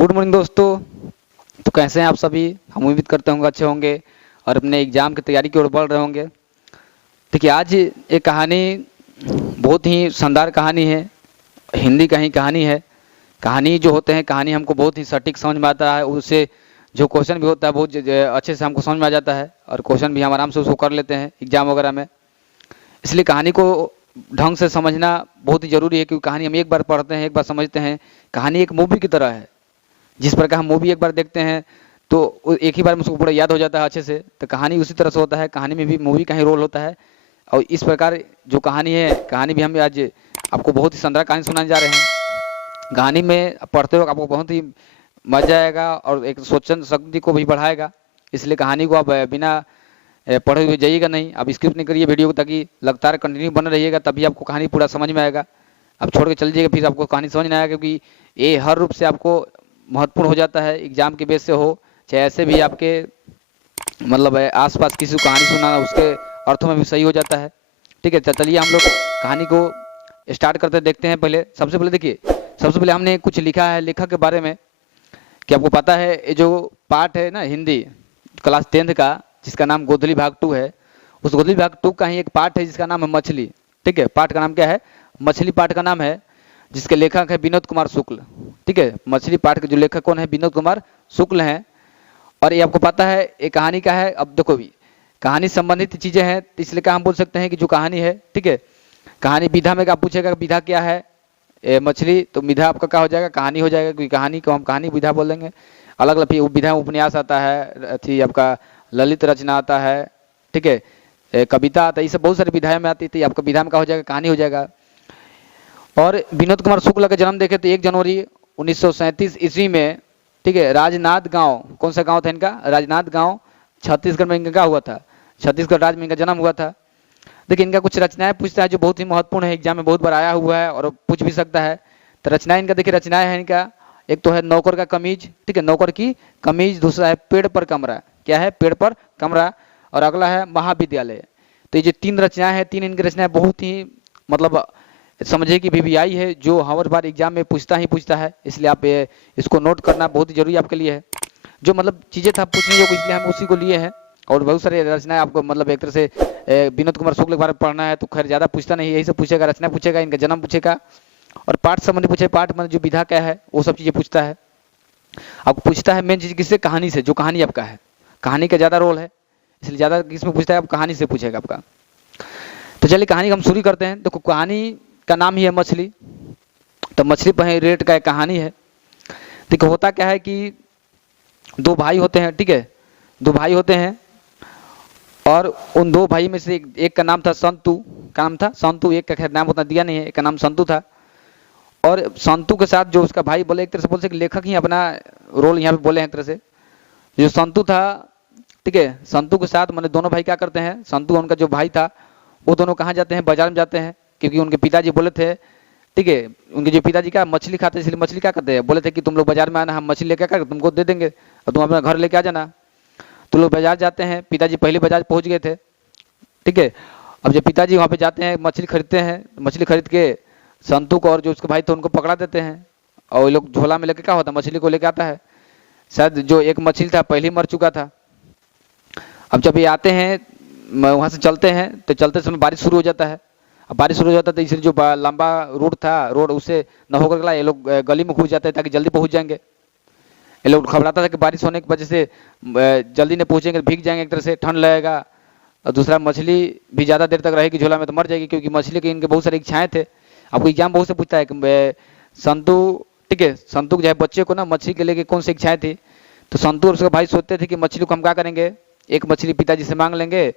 Good morning दोस्तों। तो कैसे हैं आप सभी? हम उम्मीद करते होंगे अच्छे होंगे और अपने एग्जाम की तैयारी की ओर बढ़ रहे होंगे। देखिए, आज एक कहानी बहुत ही शानदार कहानी है। हिंदी का ही कहानी है। कहानी जो होते हैं, कहानी हमको बहुत ही सटीक समझ में आता है। उससे जो क्वेश्चन भी होता है बहुत अच्छे से हमको समझ में आ जाता है और क्वेश्चन भी हम आराम से उसको कर लेते हैं एग्जाम वगैरह में। इसलिए कहानी को ढंग से समझना बहुत ही जरूरी है, क्योंकि कहानी हम एक बार पढ़ते हैं, एक बार समझते हैं। कहानी एक मूवी की तरह है। जिस प्रकार हम मूवी एक बार देखते हैं तो एक ही बार में उसको पूरा याद हो जाता है अच्छे से, तो कहानी उसी तरह से होता है। कहानी में भी मूवी का ही रोल होता है। और इस प्रकार जो कहानी है, कहानी भी हम आज आपको बहुत ही शानदार कहानी सुनाने जा रहे हैं। कहानी में पढ़ते वक्त आपको बहुत ही मजा आएगा और एक सोचन शक्ति को भी बढ़ाएगा। इसलिए कहानी को आप बिना पढ़े हुए जाइएगा नहीं। आप स्किप नहीं करिए वीडियो को, ताकि लगातार कंटिन्यू बना रहिएगा, तभी आपको कहानी पूरा समझ में आएगा। आप छोड़ के चल जाइएगा फिर आपको कहानी समझ नहीं आएगा, क्योंकि ये हर रूप से आपको महत्वपूर्ण हो जाता है। एग्जाम के बेस से हो चाहे ऐसे भी आपके मतलब आसपास किसी को कहानी सुनाना उसके अर्थों में भी सही हो जाता है। ठीक है, चलिए हम लोग कहानी को स्टार्ट करते देखते हैं। पहले सबसे पहले देखिए, सबसे पहले हमने कुछ लिखा है लेखक के बारे में कि आपको पता है ये जो पाठ है ना हिंदी क्लास 10th का, जिसका नाम गोधली भाग 2 है, उस गोधली भाग 2 का ही एक पाठ है जिसका नाम है मछली। ठीक है, पाठ का नाम क्या है? मछली पाठ का नाम है, जिसके लेखक है विनोद कुमार शुक्ल। ठीक है, मछली पाठ के जो लेखक कौन है? विनोद कुमार शुक्ल हैं। और ये आपको पता है ये कहानी का है। अब देखो भी कहानी संबंधित चीजें हैं, तो इसलिए क्या हम बोल सकते हैं कि जो कहानी है, ठीक है, कहानी विधा में क्या पूछेगा, विधा क्या है? मछली, तो विधा आपका क्या हो जाएगा? कहानी हो जाएगा, क्योंकि कहानी को हम कहानी विधा बोल देंगे। अलग अलग विधा उपन्यास आता है, थी आपका ललित रचना आता है, ठीक है, कविता आता है, ये सब बहुत सारी विधाएं में आती थी। आपका विधा में क्या हो जाएगा? कहानी हो जाएगा। और विनोद कुमार शुक्ल का जन्म देखे तो 1 जनवरी 1937 ईस्वी में, ठीक है, राजनांद गांव, कौन सा गांव था इनका? राजनांद गांव, छत्तीसगढ़ में इनका क्या हुआ था? छत्तीसगढ़ राज्य में इनका जन्म हुआ था। देखिए, इनका कुछ रचनाएं पूछता है जो बहुत ही महत्वपूर्ण है, एग्जाम में बहुत बार आया हुआ है और पूछ भी सकता है। तो रचनाएं इनका देखिए, रचनाएं है इनका, एक तो है नौकर का कमीज, ठीक है, नौकर की कमीज। दूसरा है पेड़ पर कमरा, क्या है? पेड़ पर कमरा। और अगला है महाविद्यालय। तो ये जो 3 रचनाएं हैं, 3 इनकी रचनाएं बहुत ही मतलब समझे कि वीवीआई है, जो हर बार एग्जाम में पूछता ही पूछता है। इसलिए आप इसको नोट करना बहुत ही जरूरी आपके लिए है। जो मतलब चीजें था पूछने जो, इसलिए हम उसी को लिए हैं। और बहुत सारे रचनाएं आपको मतलब एक तरह से विनोद कुमार शुक्ल के बारे में पढ़ना है तो खैर ज्यादा पूछता नहीं, यही सब पूछेगा, रचना पूछेगा, इनका जन्म पूछेगा और पाठ संबंधी पूछे, पाठ मतलब जो विधा क्या है वो सब चीजें पूछता है। आपको पूछता है मेन चीज किससे? कहानी से। जो कहानी आपका है, कहानी का ज्यादा रोल है, इसलिए ज्यादा किसमें पूछता है? आप कहानी से पूछेगा आपका। तो चलिए कहानी हम शुरू करते हैं। देखो, कहानी का नाम ही है मछली, तो मछली पर रेट का एक कहानी है। देखो, होता क्या है कि 2 भाई होते हैं, ठीक है, 2 भाई होते हैं और उन 2 भाई में से एक का नाम था संतु। का नाम था संतु, एक का खैर नाम उतना दिया नहीं है, एक का नाम संतु था। और संतु के साथ जो उसका भाई, बोले एक तरह से बोल सकते लेखक ही अपना रोल यहाँ पे बोले हैं एक तरह से। जो संतु था, ठीक है, संतु के साथ मैंने दोनों भाई क्या करते हैं? संतु उनका जो भाई था वो दोनों कहाँ जाते हैं? बाजार में जाते हैं, क्योंकि उनके पिताजी बोले थे, ठीक है, उनके जो पिताजी का मछली खाते हैं, इसलिए मछली क्या करते हैं? बोले थे कि तुम लोग बाजार में आना, हम मछली लेकर आकर तुमको दे देंगे और तुम अपना घर लेके आ जाना। तो लोग बाजार जाते हैं, पिताजी पहले बाजार पहुंच गए थे, ठीक है। अब जब पिताजी वहां पे जाते हैं, मछली खरीदते हैं, मछली खरीद के संतु को और जो उसके भाई थे उनको पकड़ा देते हैं और ये लोग झोला में लेके क्या होता है? मछली को लेके आता है। शायद जो एक मछली था पहले ही मर चुका था। अब जब ये आते हैं, वहां से चलते हैं, तो चलते समय बारिश शुरू हो जाता है। अब बारिश शुरू हो जाता है तो इसलिए जो लंबा रोड था, रोड उससे न होकर गला, ये लोग गली में घुस जाते हैं ताकि जल्दी पहुंच जाएंगे। ये लोग घबराता था कि बारिश होने की वजह से जल्दी नहीं पहुंचेंगे, भीग जाएंगे, एक तरह से ठंड लगेगा। और दूसरा, मछली भी ज्यादा देर तक रहेगी झोला में तो मर जाएगी, क्योंकि मछली की इनके बहुत सारी इच्छाएं थे। आपको एग्जाम बहुत से पूछता है कि संतु, ठीक है, संतु जो है बच्चे को ना मछली के लेके कौन सी इच्छाएं थी? तो संतु और उसका भाई सोचते थे कि मछली को हम क्या करेंगे? एक मछली पिताजी से मांग लेंगे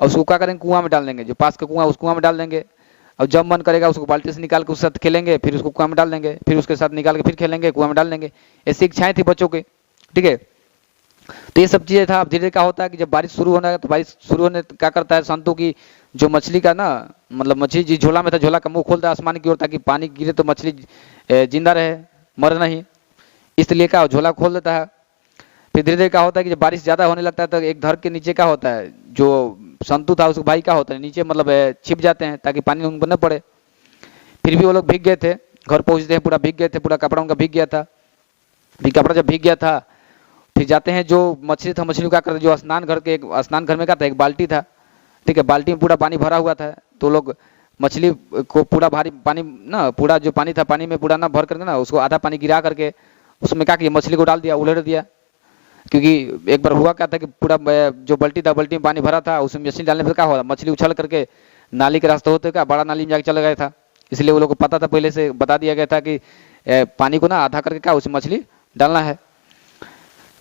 और उसको क्या करेंगे? कुआं में डाल देंगे, जो पास का कुआं उस कुआं में डाल देंगे। और जब मन करेगा उसको बाल्टी से निकाल के उसके साथ खेलेंगे, फिर उसको कुआं में डाल देंगे, फिर उसके साथ निकाल के फिर खेलेंगे, कुआं में डाल देंगे। ऐसी इच्छाएं थी बच्चों की, ठीक है। तो ये सब चीजें था। अब धीरे क्या होता है कि जब बारिश शुरू होना है, तो बारिश शुरू होने क्या करता है संतु की जो मछली का ना, मतलब मछली जी झोला में था, झोला का मुंह खोलता है आसमान की ओर ताकि पानी गिरे तो मछली जिंदा रहे, मर नहीं, इसलिए क्या झोला खोल देता है। फिर धीरे धीरे क्या होता है कि जब बारिश ज्यादा होने लगता है तो एक घर के नीचे क्या होता है, जो संतु था उसका भाई क्या होता है, नीचे मतलब छिप जाते हैं ताकि पानी उनको न पड़े। फिर भी वो लोग भीग गए थे, घर पहुंचते हैं पूरा भीग गए थे, पूरा कपड़ा उनका भीग गया था। फिर कपड़ा जब भीग गया था, फिर जाते हैं, जो मछली था, मछली को क्या करते, जो स्नान घर के, एक स्नान घर में क्या था, एक बाल्टी था, ठीक है, बाल्टी में पूरा पानी भरा हुआ था, तो लोग मछली को पूरा भारी पानी ना, पूरा जो पानी था, पानी में पूरा ना भर करके ना, उसको आधा पानी गिरा करके उसमें क्या किया, मछली को डाल दिया, उलट दिया। क्योंकि एक बार हुआ क्या था कि पूरा जो बाल्टी था, बाल्टी में पानी भरा था, उसमें मछली डालने पर क्या हुआ, मछली उछल करके नाली के रास्ते होते क्या बड़ा नाली में जाके चला गया था। इसलिए वो लोग को पता था, पहले से बता दिया गया था कि पानी को ना आधा करके क्या उसमें मछली डालना है।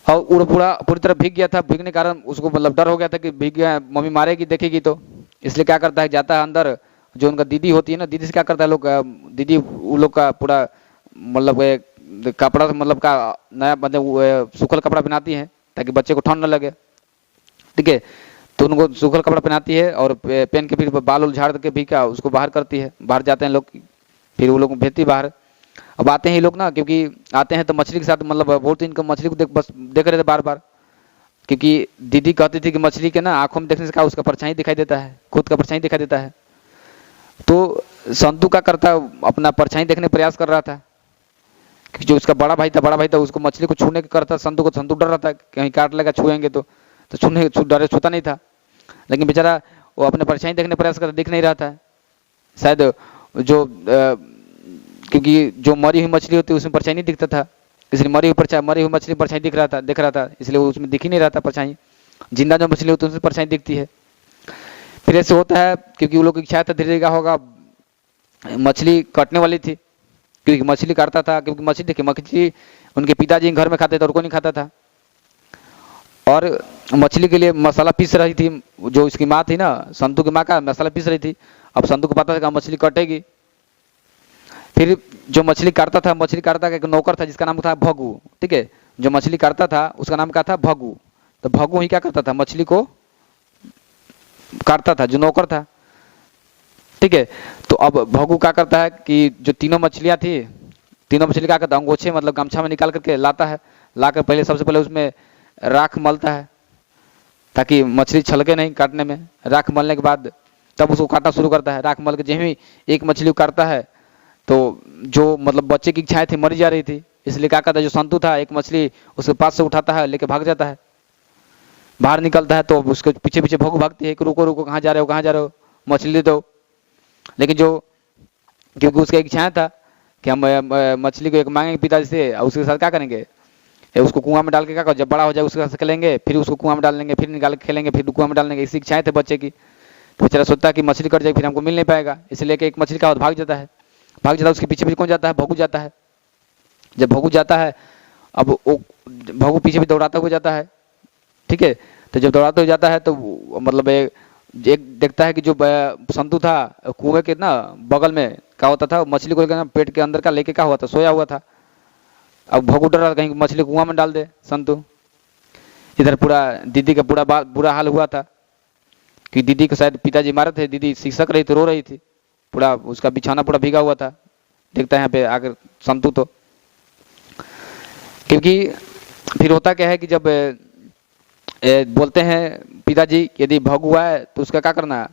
और वो पूरा पूरी तरह भीग गया था, भीगने के कारण उसको मतलब डर हो गया था कि भीग गया, मम्मी मारेगी देखेगी तो। इसलिए क्या करता है, जाता है अंदर, जो उनका दीदी होती है ना, दीदी से क्या करता है लोग, दीदी वो लोग का पूरा मतलब कपड़ा मतलब का नया मतलब सूखल कपड़ा पहनाती है ताकि बच्चे को ठंड न लगे, ठीक है। तो उनको सूखल कपड़ा पहनाती है और पहन के फिर बाल उल झाड़ के भी क्या उसको बाहर करती है, बाहर जाते हैं लोग, फिर वो लोग भेजती है बाहर। अब आते हैं ये लोग ना, क्योंकि आते हैं तो मछली के साथ मतलब बहुत इनको मछली को बस देख रहे थे बार बार, क्योंकि दीदी कहती थी कि मछली के ना आंखों में देखने से क्या उसका परछाई दिखाई देता है, खुद का परछाई दिखाई देता है। तो संतू क्या करता, अपना परछाई देखने का प्रयास कर रहा था, क्योंकि जो उसका बड़ा भाई था उसको मछली को छूने का करता, संतू को, संतू डर रहा था कहीं काट लेगा छुएंगे तो छूने डरे छूता नहीं था। लेकिन बेचारा वो अपने परछाई देखने का प्रयास करता, दिख नहीं रहा था शायद, जो क्योंकि जो मरी हुई मछली होती है उसमें परछाई नहीं दिखता था, इसलिए मरी हुई मछली परछाई दिख रहा था, इसलिए वो उसमें दिख ही नहीं रहा था परछाई। जिंदा जो मछली होती है उसमें परछाई दिखती है। फिर ऐसे होता है, क्योंकि वो लोग की इच्छा था, धीरे धीरे क्या होगा, मछली कटने वाली थी, क्योंकि मछली काटता था, क्योंकि मछली देखिए, मछली उनके पिताजी घर में खाते थे और कोई नहीं खाता था। और मछली के लिए मसाला पीस रही थी, जो इसकी माँ थी ना, संतू की माँ का मसाला पीस रही थी। अब संतू को पता था कि मछली कटेगी। फिर जो मछली काटता था, मछली काटता का एक नौकर था जिसका नाम था भगू, ठीक है, जो मछली काटता था उसका नाम क्या था, भगू। तो भगू ही क्या करता था, मछली को काटता था, जो नौकर था, ठीक है। तो अब भगू क्या करता है कि जो तीनों मछलियां थी, तीनों मछली क्या करता है, अंगोछे मतलब गमछा में निकाल करके लाता है, लाकर पहले सबसे पहले उसमें राख मलता है ताकि मछली छलके नहीं काटने में। राख मलने के बाद तब उसको काटना शुरू करता है। राख मल के जैसे ही एक मछली को काटता है तो जो मतलब बच्चे की इच्छाएं थी मरी जा रही थी, इसलिए क्या करता है, जो संतू था एक मछली उसके पास से उठाता है, लेके भाग जाता है, बाहर निकलता है। तो उसके पीछे पीछे भगू भागती है कि रुको रुको, कहाँ जा रहे हो, कहाँ जा रहे हो, मछली दो। लेकिन जो, क्योंकि उसका एक इच्छा था कि हम मछली को एक मांगेंगे पिताजी से, और उसके साथ क्या करेंगे, उसको कुआं में डाल के क्या करो, जब बड़ा हो जाए उसके साथ खेलेंगे, फिर उसको कुआं में डाल लेंगे, फिर निकाल के खेलेंगे, फिर कुआं में डाल देंगे, इसी इच्छाएं थे बच्चे की। तो बेचारा सोचता है कि मछली कट जाएगी फिर हमको मिल नहीं पाएगा, इसलिए एक मछली का भाग जाता है, उसके पीछे पीछे कौन जाता है, भगू जाता है। जब भगू जाता है, अब वो भगू पीछे भी दौड़ाता हुआ जाता है, ठीक है। तो जब दौड़ाते हुए जाता है तो मतलब एक देखता है कि जो संतू था कुएं के ना बगल में क्या होता था, मछली को लेकर पेट के अंदर का लेके क्या हुआ था, सोया हुआ था। अब भगू डर रहा था कहीं मछली कुआं में डाल दे संतू। इधर पूरा दीदी का बुरा हाल हुआ था कि दीदी को शायद पिताजी मारे थे, दीदी सिसक रही थी, रो रही थी, पूरा उसका बिछाना पूरा भीगा हुआ था। देखता है यहाँ पे आकर संतू, तो क्योंकि फिर होता क्या है कि जब बोलते हैं पिताजी यदि भगू आए तो उसका क्या करना है,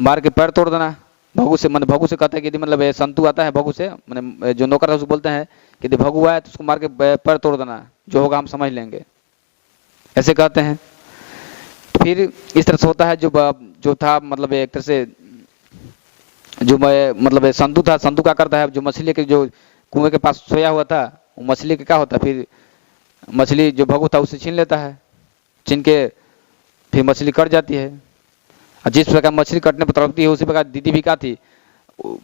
मार के पैर तोड़ देना। भगू से मतलब भगू से कहते हैं कि यदि मतलब संतू आता है भगू से, मतलब जो नौकर है उसको बोलते हैं कि यदि भगू आए तो उसको मार के पैर तोड़ देना, जो होगा हम समझ लेंगे, ऐसे कहते हैं। फिर इस तरह से होता है, जो था मतलब एक तरह से जो मतलब संतू था, संतू क्या करता है, जो मछली के जो कुएं के पास सोया हुआ था, वो मछली के क्या होता है, फिर मछली जो भगू था उससे छीन लेता है, छीन के फिर मछली कट जाती है। और जिस प्रकार मछली कटने पर तड़पती है उसी प्रकार दीदी भी क्या थी,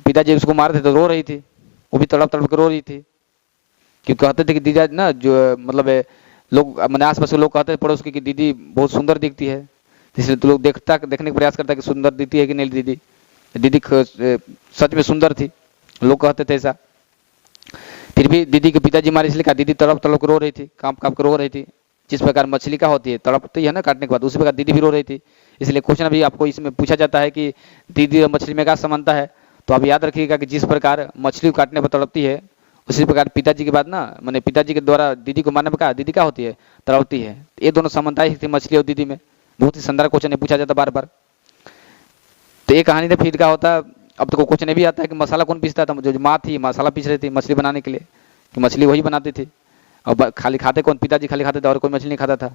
पिताजी उसको मारे थे तो रो रही थी, वो भी तड़प तड़प के रो रही थी, क्योंकि कहते थे कि दीदा ना जो मतलब लोग मैंने आस पास के लोग कहते थे पड़ोस की कि दीदी बहुत सुंदर दिखती है, इसलिए तो लोग देखने का प्रयास करता है कि सुंदर दिखती है कि नहीं दीदी। दीदी सच में सुंदर थी, लोग कहते थे ऐसा। फिर भी दीदी के पिताजी मारे, इसलिए कहा दीदी तड़प तड़प रो रही थी, कांप कांप के रो रही थी। जिस प्रकार मछली का होती है तड़पती है ना काटने के बाद, उसी प्रकार दीदी भी रो रही थी। इसलिए क्वेश्चन अभी आपको इसमें पूछा जाता है कि दीदी और मछली में क्या समानता है, तो आप याद रखिएगा कि जिस प्रकार मछली को काटने पर तड़पती है, उसी प्रकार पिताजी के बाद ना मैंने पिताजी के द्वारा दीदी को मारने पर कहा दीदी क्या होती है, तड़पती है। ये दोनों समानताएं थी मछली और दीदी में। बहुत ही शानदार क्वेश्चन है, पूछा जाता बार बार। तो ये कहानी ने फिर क्या होता, अब तो क्वेश्चन ये भी आता है कि मसाला कौन पीसता था, जो माँ थी मसाला पीस रही थी मछली बनाने के लिए, कि मछली वही बनाती थी। और खाली खाते कौन, पिताजी खाली खाते थे और कोई मछली नहीं खाता था।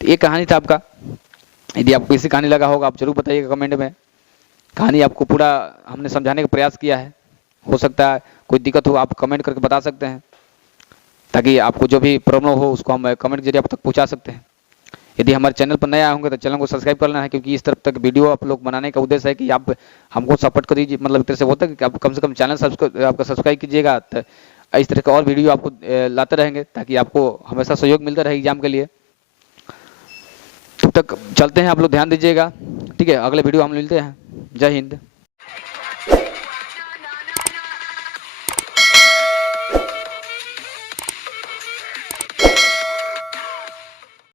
तो ये कहानी था आपका। यदि आपको इसी कहानी लगा होगा आप जरूर बताइएगा कमेंट में। कहानी आपको पूरा हमने समझाने का प्रयास किया है। हो सकता है कोई दिक्कत हो आप कमेंट करके बता सकते हैं, ताकि आपको जो भी प्रॉब्लम हो उसको हम कमेंट के जरिए आप तक पहुंचा सकते हैं। यदि हमारे चैनल पर नए आए होंगे तो चैनल को सब्सक्राइब कर लेना है, क्योंकि इस तरफ तक वीडियो आप लोग बनाने का उद्देश्य है कि आप हमको सपोर्ट कर दीजिए। मतलब एक तरह से होता है कि आप कम से कम चैनल आपका सब्सक्राइब कीजिएगा, तो इस तरह का और वीडियो आपको लाते रहेंगे, ताकि आपको हमेशा सहयोग मिलता रहे एग्जाम के लिए। तब तक चलते हैं, आप लोग ध्यान दीजिएगा। ठीक है, अगले वीडियो हम मिलते हैं। जय हिंद।